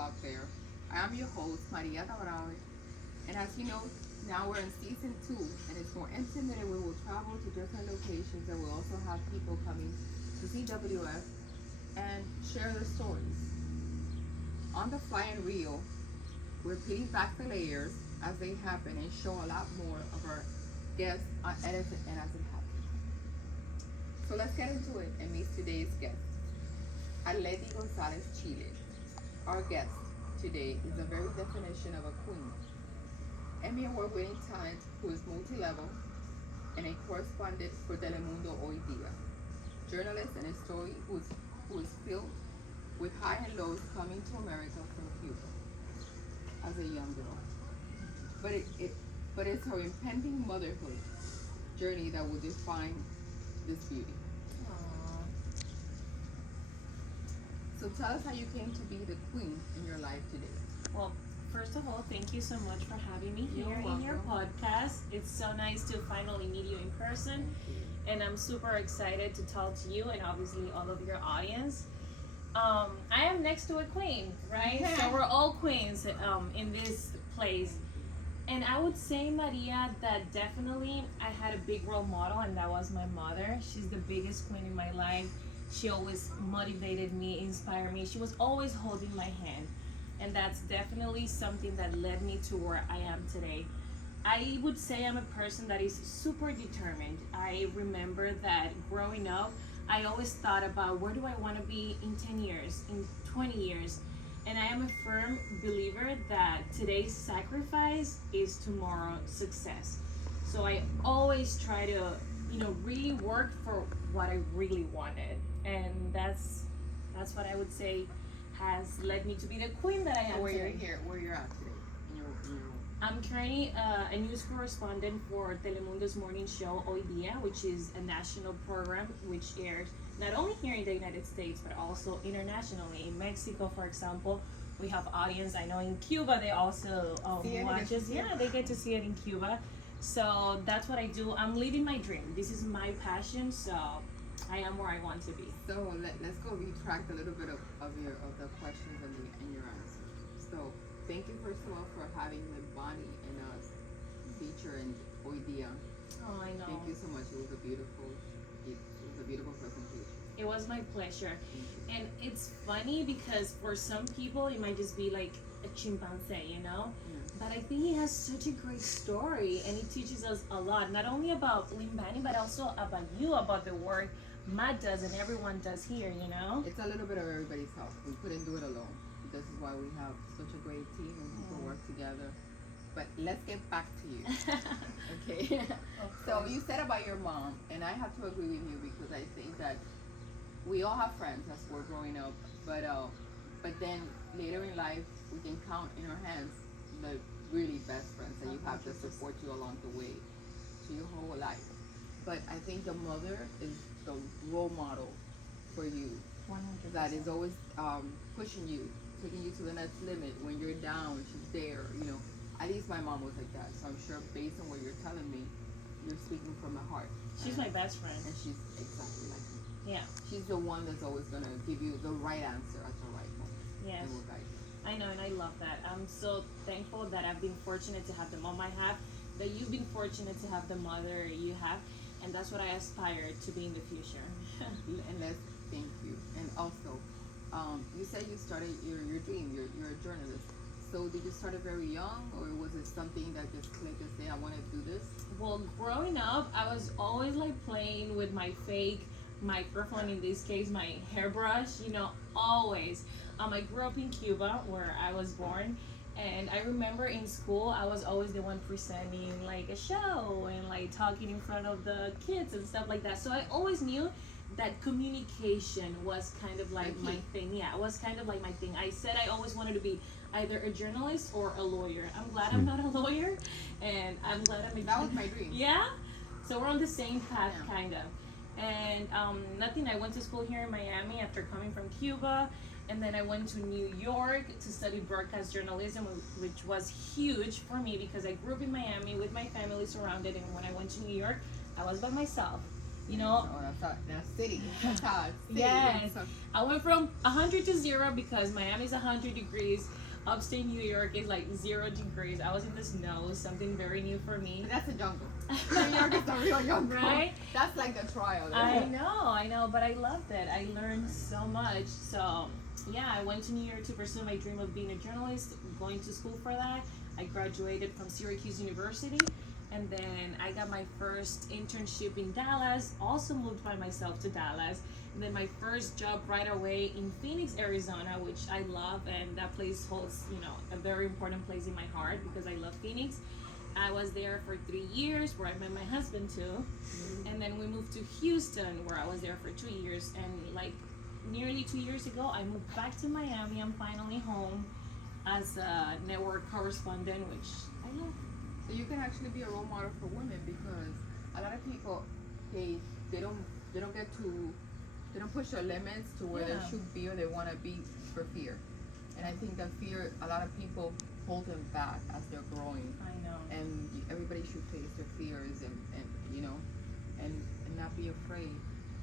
out there. I am your host, Maria Taurave, and as you know, now we're in season 2, and it's more intimate, and we will travel to different locations, and we'll also have people coming to CWF and share their stories. On the fly and reel, we're peeling back the layers as they happen and show a lot more of our guests unedited and as it happens. So let's get into it and meet today's guest, Arlety González Chile. Our guest today is the very definition of a queen. Emmy Award Winning talent who is multi-level and a correspondent for Telemundo hoy día. Journalist and a story who is filled with high and lows coming to America from Cuba as a young girl. But it's her impending motherhood journey that will define this beauty. Aww. So tell us how you came to be the queen in your life today. Well, first of all, thank you so much for having me You're here in your welcome. podcast. It's so nice to finally meet you in person, and I'm super excited to talk to you and obviously all of your audience. I am next to a queen, right? So we're all queens in this place. And I would say, Maria, that definitely I had a big role model, and that was my mother. She's the biggest queen in my life. She always motivated me, inspired me. She was always holding my hand. And that's definitely something that led me to where I am today. I would say I'm a person that is super determined. I remember that growing up, I always thought about where do I want to be in 10 years, in 20 years. And I am a firm believer that today's sacrifice is tomorrow's success. So I always try to, really work for what I really wanted. And that's what I would say has led me to be the queen that I am Where today. where you're at today. In your I'm currently a news correspondent for Telemundo's morning show Hoy Día, which is a national program which airs not only here in the United States but also internationally. In Mexico, for example, we have audience. I know in Cuba they also watch us. Yeah, they get to see it in Cuba. So that's what I do. I'm living my dream. This is my passion. So I am where I want to be. So let's go retract a little bit of the questions and your answers. So thank you first of all for having the Bonnie and us feature in Hoy Día. Oh, I know. Thank you so much. It was a beautiful presentation. It was my pleasure. And it's funny because for some people it might just be like a chimpanzee, Yeah. But I think he has such a great story, and it teaches us a lot, not only about Limbani, but also about you, about the work Matt does and everyone does here, It's a little bit of everybody's help. We couldn't do it alone. This is why we have such a great team and people work together. But let's get back to you. Okay. So you said about your mom, and I have to agree with you because I think that we all have friends as we're growing up, but then later in life we can count in our hands the really best friends that you have that support you along the way to your whole life. But I think the mother is the role model for you 100%. that is always pushing you, taking you to the next limit. When you're down, she's there. At least my mom was like that. So I'm sure based on what you're telling me, you're speaking from the heart. She's my best friend. And she's exactly like me. Yeah. She's the one that's always gonna give you the right answer at the right moment. Yes. And will guide you. I know, and I love that. I'm so thankful that I've been fortunate to have the mom I have, that you've been fortunate to have the mother you have, and that's what I aspire to be in the future. And let's thank you. And also, you said you started your dream. You're a journalist. So did you start it very young, or was it something that just clicked and say, I want to do this? Well, growing up, I was always like playing with my fake microphone, in this case, my hairbrush, always. I grew up in Cuba, where I was born, and I remember in school, I was always the one presenting like a show and like talking in front of the kids and stuff like that. So I always knew that communication was kind of like my thing. Yeah, it was kind of like my thing. I said I always wanted to be either a journalist or a lawyer. I'm glad I'm not a lawyer, and I'm glad I'm a That was my dream. Yeah? So we're on the same path, Yeah. kind of. And nothing, I went to school here in Miami after coming from Cuba, and then I went to New York to study broadcast journalism, which was huge for me because I grew up in Miami with my family surrounded, and when I went to New York, I was by myself. You know, that's city. That's how it's city. yes. So, I went from 100 to 0 because Miami's 100 degrees. Upstate New York is like 0 degrees. I was in the snow, something very new for me. that's a jungle. New York is a real jungle. Right? That's like the trial. I know, but I loved it. I learned so much. So, yeah, I went to New York to pursue my dream of being a journalist, going to school for that. I graduated from Syracuse University, and then I got my first internship in Dallas, also moved by myself to Dallas, and then my first job right away in Phoenix, Arizona, which I love, and that place holds, a very important place in my heart because I love Phoenix. I was there for 3 years, where I met my husband too, and then we moved to Houston, where I was there for 2 years, and like nearly 2 years ago, I moved back to Miami. I'm finally home as a network correspondent, which I love. So you can actually be a role model for women, because a lot of people they don't push their limits to where they should be or they want to be for fear. And I think that fear, a lot of people hold them back as they're growing. I know. And everybody should face their fears and not be afraid.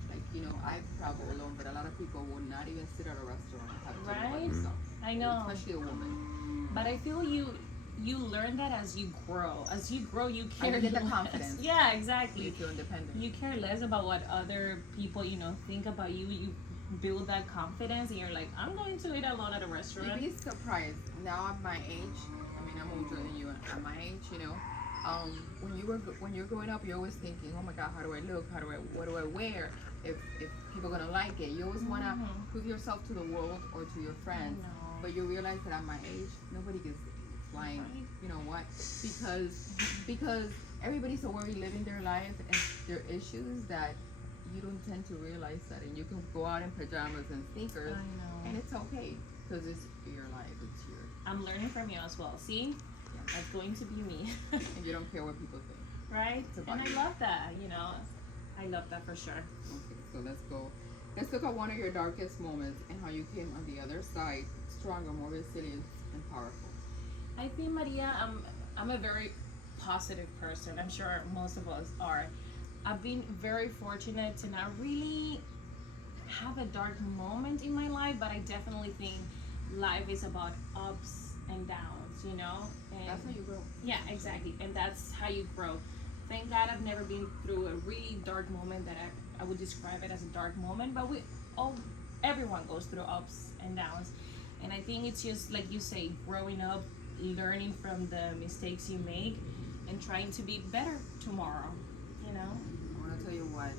Like, I travel alone, but a lot of people will not even sit at a restaurant and have dinner by Right? themselves. I know. Especially a woman. But I feel you learn that as you grow. As you grow, you care And you get the less. confidence. Yeah, exactly. You feel independent. You care less about what other people, think about you. You build that confidence, and you're like, I'm going to eat alone at a restaurant. You'd be surprised. Now at my age, I'm older than you. At my age, when you're growing up, you're always thinking, oh my God, how do I look? What do I wear? If people are gonna like it, you always wanna prove yourself to the world or to your friends. But you realize that at my age, nobody gives flying. Right. You know what? Because everybody's so worried living their life and their issues that you don't tend to realize that, and you can go out in pajamas and sneakers, I know. and it's okay because it's your life. It's your. I'm learning from you as well. See, that's going to be me. And you don't care what people think. Right? It's about And I you. love that. I love that for sure. Okay, so let's go. Let's look at one of your darkest moments and how you came on the other side, stronger, more resilient, and powerful. I think, Maria, I'm a very positive person. I'm sure most of us are. I've been very fortunate to not really have a dark moment in my life, but I definitely think life is about ups and downs, And That's how you grow. yeah, exactly. And that's how you grow. Thank God I've never been through a really dark moment that I would describe it as a dark moment, but everyone goes through ups and downs. And I think it's just like you say, growing up, learning from the mistakes you make and trying to be better tomorrow, I want to tell you what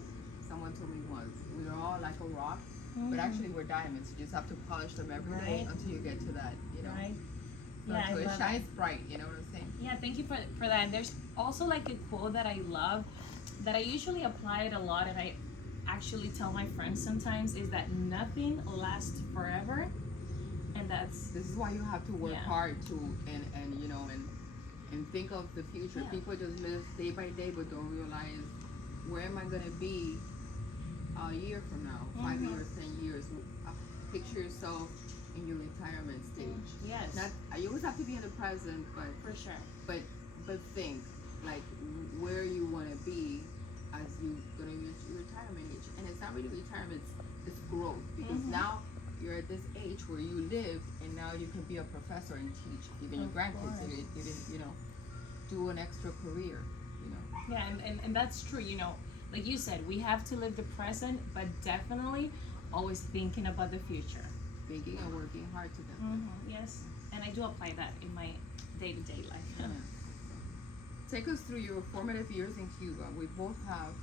someone told me once. We're all like a rock, but actually we're diamonds. You just have to polish them every day Right. until you get to that, Right? So Yeah, I until it love shines bright, you know what I'm saying? Yeah, thank you for that. And there's also like a quote that I love that I usually apply it a lot, and I actually tell my friends sometimes, is that nothing lasts forever. And that's This is why you have to work Yeah. hard to and think of the future. Yeah. People just live day by day, but don't realize, where am I gonna be a year from now, 5 Mhm. years, 10 years? Picture yourself in your retirement stage. yes, Not you always have to be in the present, for sure. but think like where you want to be as you gonna reach your retirement age. And it's not really retirement; it's growth, because Mhm. now you're at this age where you live, and now you can be a professor and teach even your Of grandkids. course. You didn't, do an extra career. Yeah, and that's true. Like you said, we have to live the present, but definitely always thinking about the future. Thinking and working hard to them. Yes, and I do apply that in my day-to-day life. Yeah. Take us through your formative years in Cuba. We both have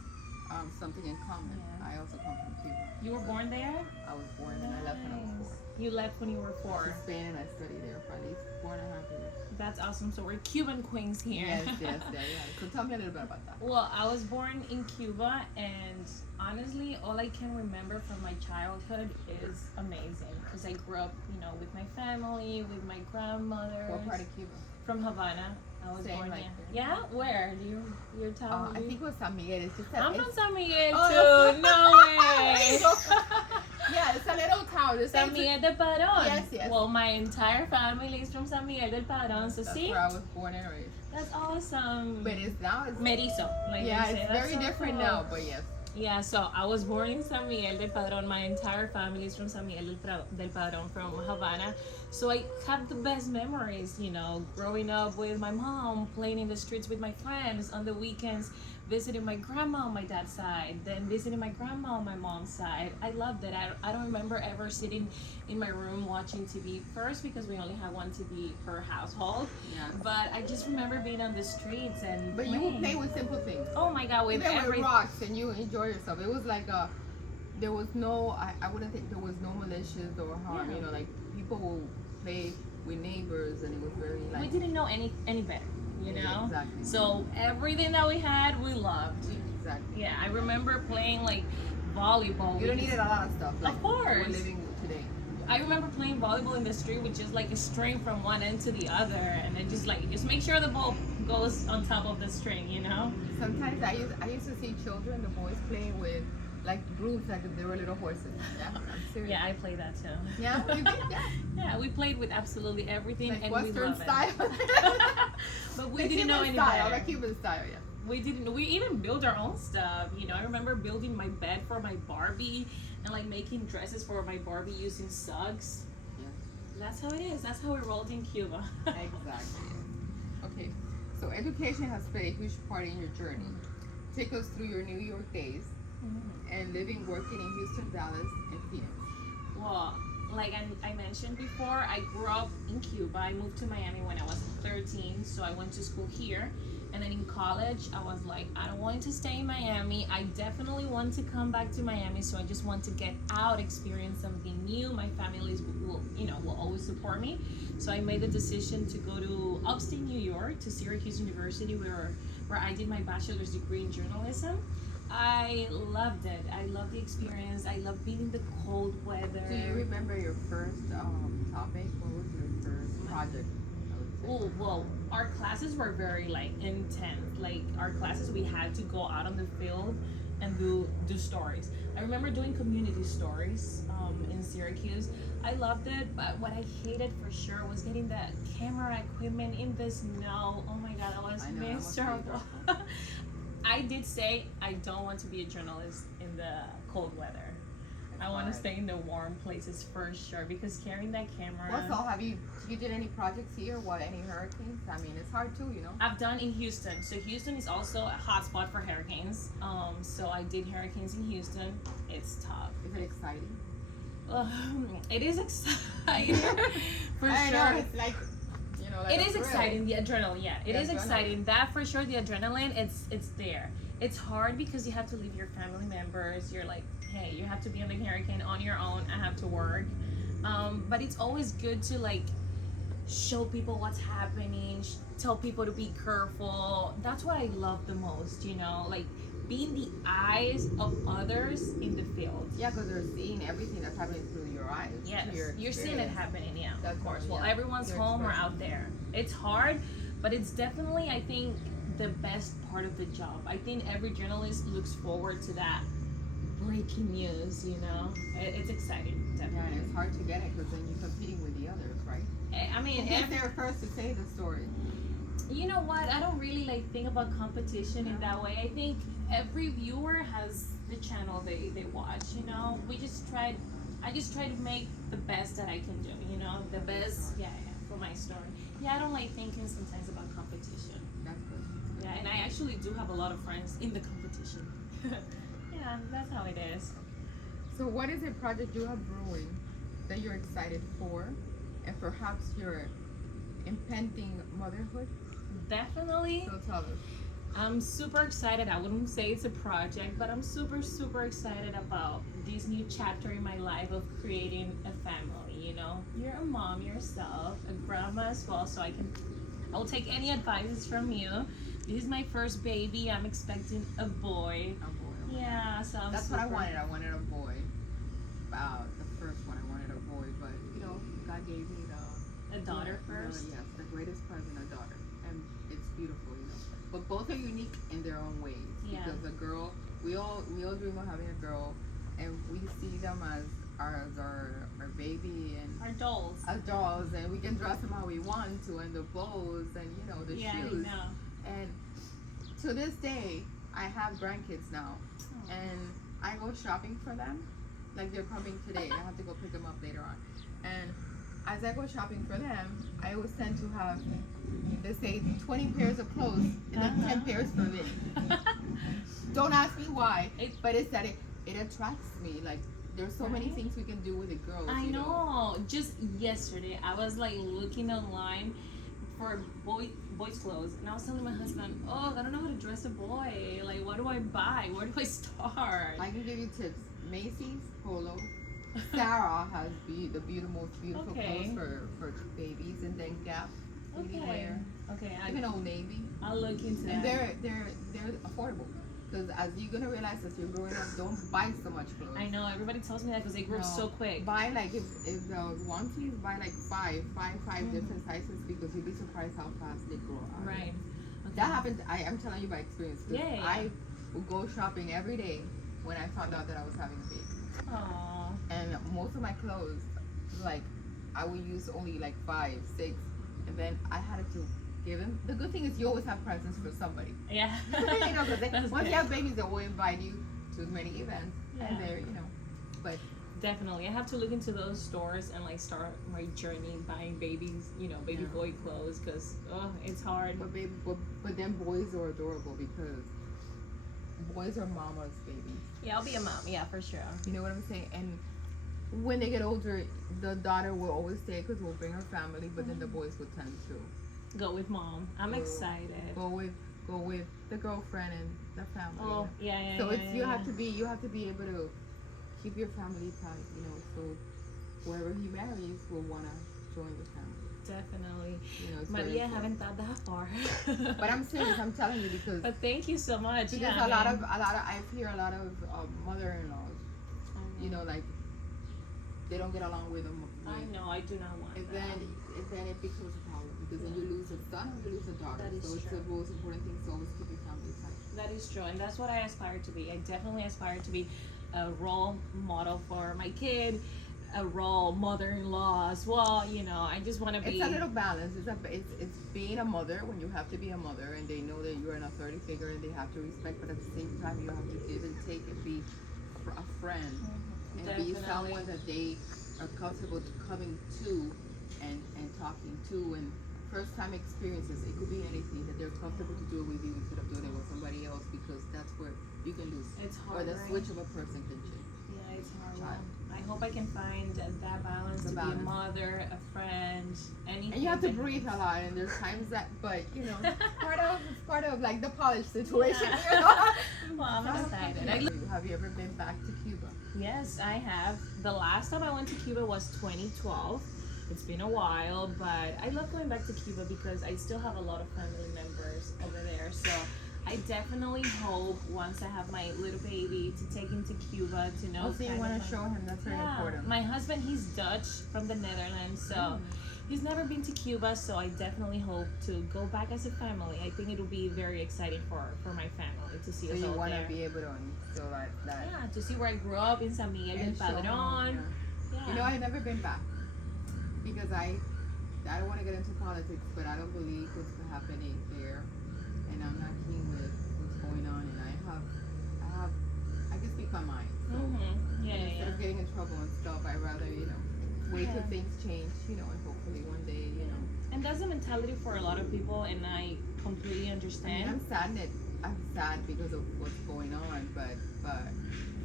something in common. Yeah. I also come from Cuba. You were born there? I was born and I left when I was 4. You left when you were 4. To Spain, and I studied there for at least 4.5 years. That's awesome. So we're Cuban queens here. Yes. So tell me a little bit about that. Well, I was born in Cuba, and honestly, all I can remember from my childhood is amazing, because I grew up, with my family, with my grandmother. What part of Cuba? From Havana. I was Same, born like there. there. Yeah? Where? You're telling me? I think it was San Miguel. It's just that I'm it's, from San Miguel Oh, too. No way. yeah, it's a little town. It's San Miguel del Padrón. Yes. Well, my entire family is from San Miguel del Padrón. So That's see, where I was born and raised. that's awesome. But it's Merizo. Like yeah, you say. it's That's very so different cool. now. But yes. Yeah, so I was born in San Miguel del Padrón. My entire family is from San Miguel del Padrón, from Havana. So I have the best memories, you know, growing up with my mom, playing in the streets with my friends on the weekends, visiting my grandma on my dad's side, then visiting my grandma on my mom's side. I loved it. I don't remember ever sitting in my room watching TV, first because we only had one TV per household. Yeah. But I just remember being on the streets and But you would play with simple things. Oh my God, with Even every with rocks, and you enjoy yourself. It was like there was no, I wouldn't think there was no malicious or harm. Yeah. You know, like people will play with neighbors, and it was very like. we didn't know any better, you know. Exactly. So everything that we had, we loved. Exactly. Yeah, I remember playing like volleyball. You don't needed a lot of stuff. Like Of course. we're living today. I remember playing volleyball in the street with just like a string from one end to the other, and then just make sure the ball goes on top of the string, you know. Sometimes I used to see children, the boys playing with like brooms, like they were little horses. Yeah, I'm serious. Yeah, I played that too. Yeah, we did. Yeah. Yeah, we played with absolutely everything, Like and Western we loved style. it. But we The didn't know Cuban any style, better. the Cuban style, yeah. We didn't. We even built our own stuff. You know, I remember building my bed for my Barbie and like making dresses for my Barbie using sugs. Yeah. That's how it is. That's how we rolled in Cuba. Exactly. Okay, so education has played a huge part in your journey. Take us through your New York days and living, working in Houston, Dallas, and Phoenix. Well, like I mentioned before, I grew up in Cuba. I moved to Miami when I was 13, so I went to school here. And then in college, I was like, I don't want to stay in Miami. I definitely want to come back to Miami, so I just want to get out, experience something new. My family will always support me. So I made the decision to go to upstate New York, to Syracuse University, where I did my bachelor's degree in journalism. I loved it. I loved the experience. I loved being in the cold weather. Do you remember your first topic? What was your first project? Oh, well, our classes were very like intense. Like our classes, we had to go out on the field and do stories. I remember doing community stories in Syracuse. I loved it, but what I hated for sure was getting the camera equipment in the snow. Oh my God, I was miserable. I did say I don't want to be a journalist in the cold weather. I want to stay in the warm places for sure, because carrying that camera. Also, have you did any projects here? What, any hurricanes? I mean, it's hard too, you know. I've done in Houston. So Houston is also a hotspot for hurricanes. So I did hurricanes in Houston. It's tough. Is it exciting? It is exciting for I sure. know, it's like, you know, like It a is thrill. exciting. The adrenaline, yeah, it The is adrenaline. exciting. That for sure. The adrenaline, it's there. It's hard because you have to leave your family members. You're like, hey, you have to be on the hurricane on your own. I have to work. But it's always good to like show people what's happening, tell people to be careful. That's what I love the most, you know, like being the eyes of others in the field. Yeah, because they're seeing everything that's happening through your eyes. Yes, through your you're seeing it experience. happening, yeah, That's of course. right, Well, yeah. everyone's Your home or expression. out there. It's hard, but it's definitely, I think, the best part of the job. I think every journalist looks forward to that breaking news, you know? It's exciting, Yeah, definitely. and it's hard to get it because then you're competing with the others, right? I mean, Who gets there first to say the story? you know what? I don't really like think about competition in that way. I think every viewer has the channel they watch, you know? I just try to make the best that I can do, you know? The best, yeah, for my story. Yeah, I don't like thinking sometimes about competition. That's good. Yeah, and I actually do have a lot of friends in the competition. Yeah, that's how it is. So what is a project you have brewing that you're excited for, and perhaps your impending motherhood? Definitely. So tell us. I'm super excited. I wouldn't say it's a project, but I'm super, super excited about this new chapter in my life of creating a family, you know? You're a mom yourself, a grandma as well, so I'll take any advices from you. This is my first baby. I'm expecting a boy. A boy. Yeah, so I'm That's super... what I wanted. I wanted a boy. The first one, I wanted a boy, but you know, God gave me A daughter first? Yes, the greatest present, a daughter, and it's beautiful, you know. But both are unique in their own ways. Yeah. Because a girl, we all dream of having a girl, and we see them as our baby and Our dolls. as dolls, and we can dress them how we want to, and the bows, and you know, the Yeah, I shoes. know. And to this day, I have grandkids now, and I go shopping for them. Like they're coming today. I have to go pick them up later on. And as I go shopping for them, I always tend to have, they say 20 pairs of clothes and then 10 pairs for me. Don't ask me why, but it's that it attracts me. Like there's so many things we can do with the girls. I you know. Just yesterday, I was like looking online for boys' clothes, and I was telling my husband, "Oh, I don't know how to dress a boy. Like, what do I buy? Where do I start?" I can give you tips. Macy's, Polo. Sarah has the most beautiful clothes for babies, and then Gap, wear. Okay. Even Old Navy. I'll look into and that. they're affordable. Because as you're gonna realize as you're growing up, don't buy so much clothes. I know everybody tells me that because they grow so quick. Buy like if the onesies, buy like five different sizes because you'll be surprised how fast they grow out. Right. Okay. That happened. I'm telling you by experience. Yeah. I would go shopping every day when I found out that I was having a baby. Aww. And most of my clothes, like I would use only like 5, 6, and then I had to give him. The good thing is you always have presents for somebody. Yeah. You know, because once you have babies, they will invite you to as many events, and they're, you know, but definitely, I have to look into those stores and like start my journey buying babies, you know, baby boy clothes, because it's hard. But then boys are adorable because boys are mama's babies. Yeah, I'll be a mom. Yeah, for sure. You know what I'm saying? And when they get older, the daughter will always stay because we'll bring her family, but then the boys will tend to go with mom. I'm excited. Go with the girlfriend and the family. Oh, yeah. So you have to be able to keep your family tight, you know. So whoever he marries will wanna join the family. Definitely. You know, Maria, haven't thought that far. But I'm serious. I'm telling you because. But thank you so much. Because a lot of I hear a lot of mother-in-laws. You know, like they don't get along with them. I know. I do not want and that. Then it becomes a problem because then you lose a son or you lose a daughter. That is so it's true. the most important thing to always keep your family tight. That is true, and that's what I aspire to be. I definitely aspire to be a role model for my kid, a role mother-in-law as well. You know, I just want to be. It's a little balance. It's being a mother when you have to be a mother, and they know that you're an authority figure, and they have to respect. But at the same time, you have to give and take and be a friend, and Definitely. be someone that they are comfortable coming to, and talking to, and first time experiences. It could be anything that they're comfortable to do it with you instead of doing it with somebody else, because that's where you can lose. It's hard. Or the switch of a person can change. Yeah, it's hard. Child. I hope I can find that balance to be a mother, a friend, anything. And you have to breathe a lot, and there's times that, but you know, it's part of like the polish situation. Yeah. You know? Well, I'm excited. Have you ever been back to Cuba? Yes, I have. The last time I went to Cuba was 2012. It's been a while, but I love going back to Cuba because I still have a lot of family members over there. So I definitely hope once I have my little baby to take him to Cuba to know. So you want to show him? That's very important. My husband, he's Dutch from the Netherlands, so he's never been to Cuba. So I definitely hope to go back as a family. I think it'll be very exciting for my family to see us all there. So you want to be able to instill that. Yeah, to see where I grew up in San Miguel del Padrón. Yeah. You know, I've never been back because I don't want to get into politics, but I don't believe what's happening there, and I'm not keen with what's going on, and I can speak my mind. So instead of getting in trouble and stuff, I'd rather, you know, wait till things change, you know, and hopefully one day, you know. And that's the mentality for a lot of people, and I completely understand. I mean, I'm sad because of what's going on, but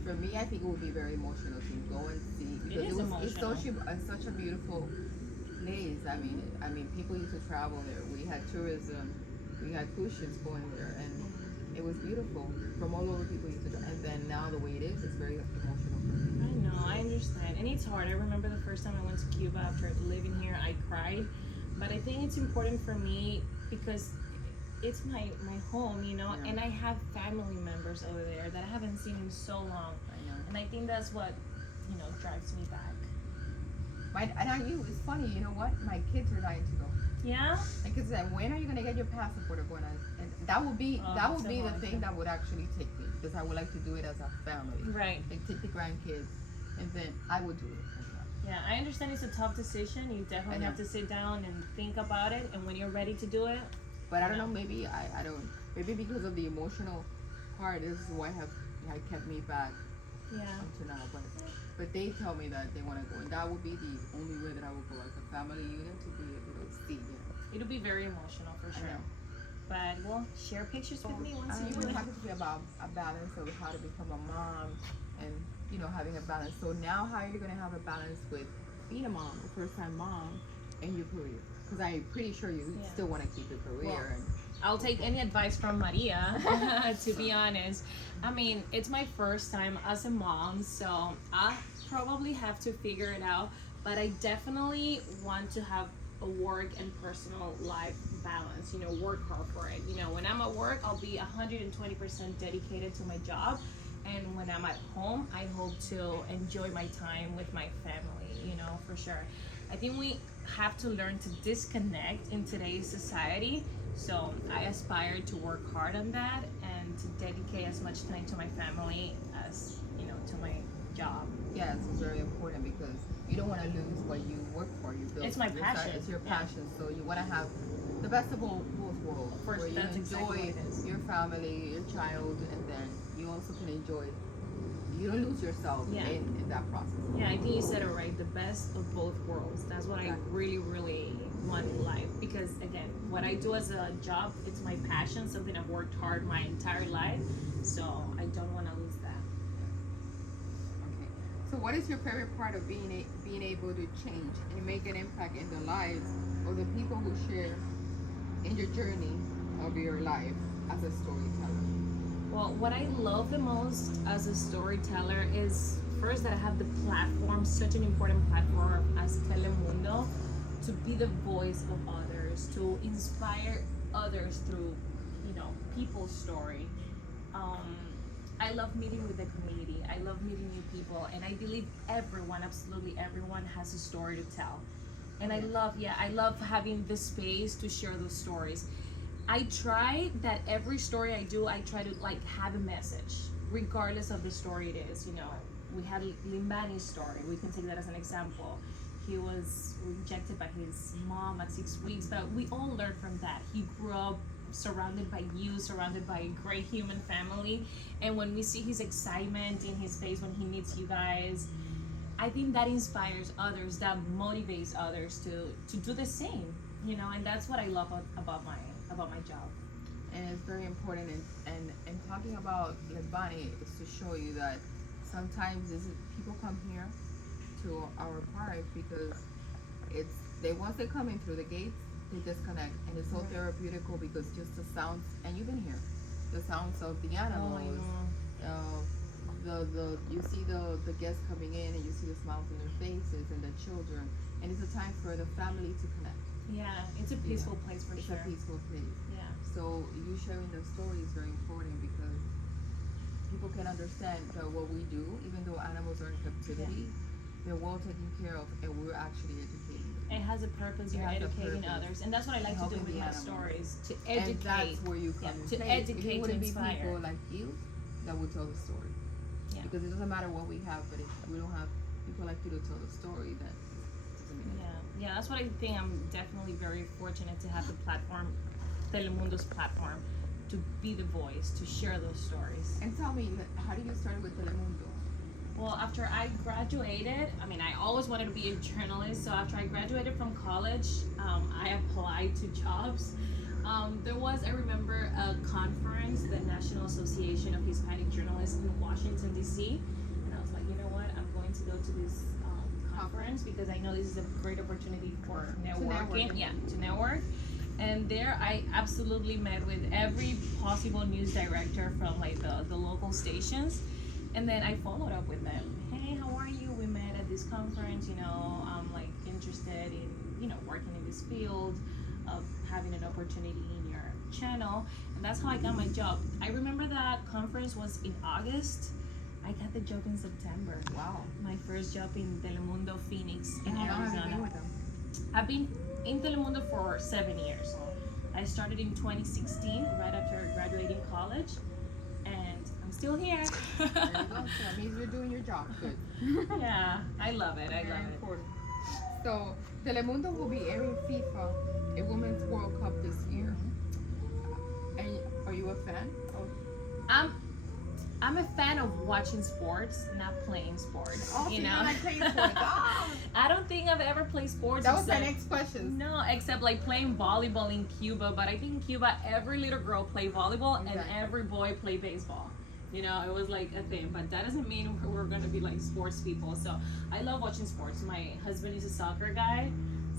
for me, I think it would be very emotional to go and see, because it's such a beautiful place. I mean, people used to travel there. We had tourism, we had cruise ships going there, and it was beautiful. From all over, people used to. And then now the way it is, it's very emotional for me. I know, I understand, and it's hard. I remember the first time I went to Cuba after living here, I cried. But I think it's important for me because it's my home, you know, and I have family members over there that I haven't seen in so long. I know. And I think that's what, you know, drives me back. It's funny, you know what? My kids are dying to go. Yeah? My kids said, when are you gonna get your passport or going on? And that would be the thing that would actually take me, because I would like to do it as a family. Right. Like take the grandkids, and then I would do it as well. Yeah, I understand it's a tough decision. You definitely have to sit down and think about it, and when you're ready to do it. But I don't know, maybe I don't, maybe because of the emotional part, this is why I have had kept me back Yeah. until now. But they tell me that they want to go, and that would be the only way that I would go as a family unit to be able to see them. It'll be very emotional for I sure. know. But we'll share pictures with me once I'm you really happy to be about a balance of how to become a mom and having a balance. So now, how are you going to have a balance with being a mom, a first-time mom, and your career? Because I'm pretty sure you still want to keep your career. Well, and I'll take any advice from Maria, to be honest. I mean, it's my first time as a mom, so I probably have to figure it out. But I definitely want to have a work and personal life balance, work hard for it. When I'm at work, I'll be 120% dedicated to my job. And when I'm at home, I hope to enjoy my time with my family, for sure. I think we have to learn to disconnect in today's society. So I aspire to work hard on that and to dedicate as much time to my family as, to my job. Yes, it's very important because you don't want to lose what you work for. You build. It's my passion. It's your passion. So you want to have the best of both worlds. First, where you that's enjoy exactly what it is. your family, your child, and then you also can enjoy. You don't lose yourself in that process. Yeah, I think you said it right. The best of both worlds. That's what I really, really want in life. Because again, what I do as a job, it's my passion. Something I've worked hard my entire life. So I don't want to lose that. Okay. So what is your favorite part of being able to change and make an impact in the lives of the people who share in your journey of your life as a storyteller? Well, what I love the most as a storyteller is first that I have the platform, such an important platform as Telemundo, to be the voice of others, to inspire others through, people's story. I love meeting with the community. I love meeting new people, and I believe everyone, absolutely everyone, has a story to tell. And I love having the space to share those stories. I try that every story I do, I try to have a message, regardless of the story it is. We had Limani's story. We can take that as an example. He was rejected by his mom at 6 weeks, but we all learn from that. He grew up surrounded by you, surrounded by a great human family, and when we see his excitement in his face when he meets you guys, I think that inspires others, that motivates others to do the same. And that's what I love about my job. And it's very important, and talking about Lebani is to show you that sometimes people come here to our park because once they come in through the gates, they disconnect, and it's so therapeutical because just the sounds, and you've been here, the sounds of the animals, you see the guests coming in, and you see the smiles on their faces, and the children, and it's a time for the family to connect. Yeah, it's a peaceful place for sure. It's a peaceful place. Yeah. So you sharing the story is very important because people can understand that what we do, even though animals are in captivity, they're well taken care of, and we're actually educating them. It has a purpose. You're educating others, and that's what I like to do with my stories, to educate. And that's where you come in to play. educate, it wouldn't to inspire. be people like you that would tell the story. Yeah. Because it doesn't matter what we have, but if we don't have people like you to tell the story, then it doesn't mean anything. Yeah, that's what I think. I'm definitely very fortunate to have the platform, Telemundo's platform, to be the voice, to share those stories. And tell me, how did you start with Telemundo? Well, after I graduated, I always wanted to be a journalist. So after I graduated from college, I applied to jobs. There was, I remember, a conference, the National Association of Hispanic Journalists in Washington, D.C. And I was like, you know what, I'm going to go to this conference because I know this is a great opportunity for networking. To network. And there I absolutely met with every possible news director from the local stations. And then I followed up with them. Hey, how are you? We met at this conference, I'm interested in, working in this field of having an opportunity in your channel. And that's how I got my job. I remember that conference was in August. I got the job in September. Wow. My first job in Telemundo Phoenix in How long Arizona. have you been with them? I've been in Telemundo for 7 years. I started in 2016, right after graduating college, and I'm still here. There you go. So that means you're doing your job good. Yeah, I love it. I Very love important. So Telemundo will be airing FIFA, a Women's World Cup this year. And are you a fan? it. I'm a fan of watching sports, not playing sports. Oh, you so know, don't like playing sports. Oh. I don't think I've ever played sports. That was my next question. No, except like playing volleyball in Cuba. But I think in Cuba, every little girl played volleyball and every boy played baseball. You know, it was like a thing. But that doesn't mean we're going to be like sports people. So I love watching sports. My husband is a soccer guy.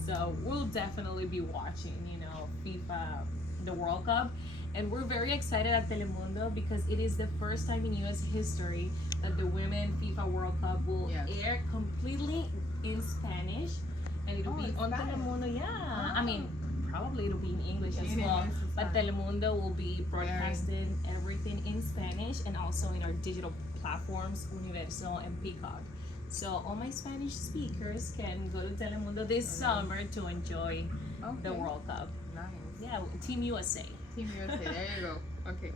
So we'll definitely be watching, you know, FIFA, the World Cup. And we're very excited at Telemundo because it is the first time in U.S. history that the Women FIFA World Cup will air completely in Spanish. And it'll be on Telemundo. Yeah. Oh. I mean, probably it'll be in English as well. But Telemundo will be broadcasting everything in Spanish and also in our digital platforms, Universal and Peacock. So all my Spanish speakers can go to Telemundo this summer to enjoy the World Cup. Nice. Yeah, Team USA. Team USA, there you go. Okay.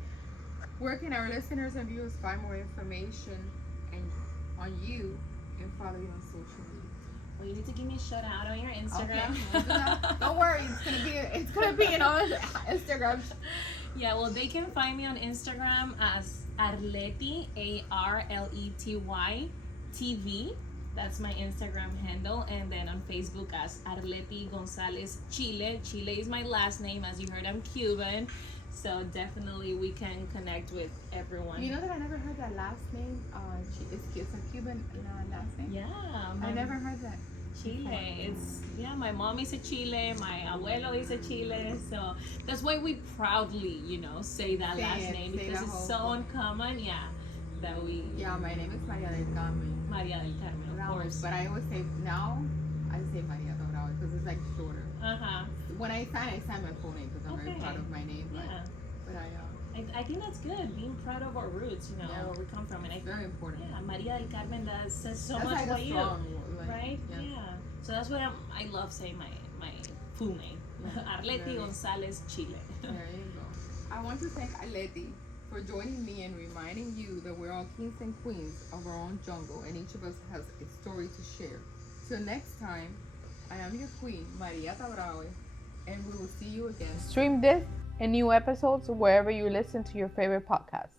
Where can our listeners and viewers find more information on you and follow you on social media? Well, you need to give me a shout out on your Instagram. Okay. Don't worry, it's gonna be in our Instagram. Yeah, well, they can find me on Instagram as Arlety, ARLETY TV. That's my Instagram handle, and then on Facebook as Arlety González Chile. Chile is my last name. As you heard, I'm Cuban, so definitely we can connect with everyone. You know that I never heard that last name? It's a Cuban last name? Yeah. I never heard that. Chile. My mom is a Chile, my abuelo is a Chile, so that's why we proudly, say that last name because it's so uncommon. Yeah, that we. Yeah, my name is Maria del Carmen. Maria del Carmen, of course. But I always say Maria Dorado because it's like shorter. When I sign my full name because I'm very proud of my name. But I think that's good, being proud of our roots, where we come from. And it's very important. Yeah, Maria del Carmen, that says so that's much like about you. Right? Yeah. So that's why I love saying my full name. Arlety González Chile. There you go. I want to thank Arlety for joining me and reminding you that we're all kings and queens of our own jungle and each of us has a story to share. Till next time, I am your queen, Maria Tabraue, and we will see you again. Stream this and new episodes wherever you listen to your favorite podcast.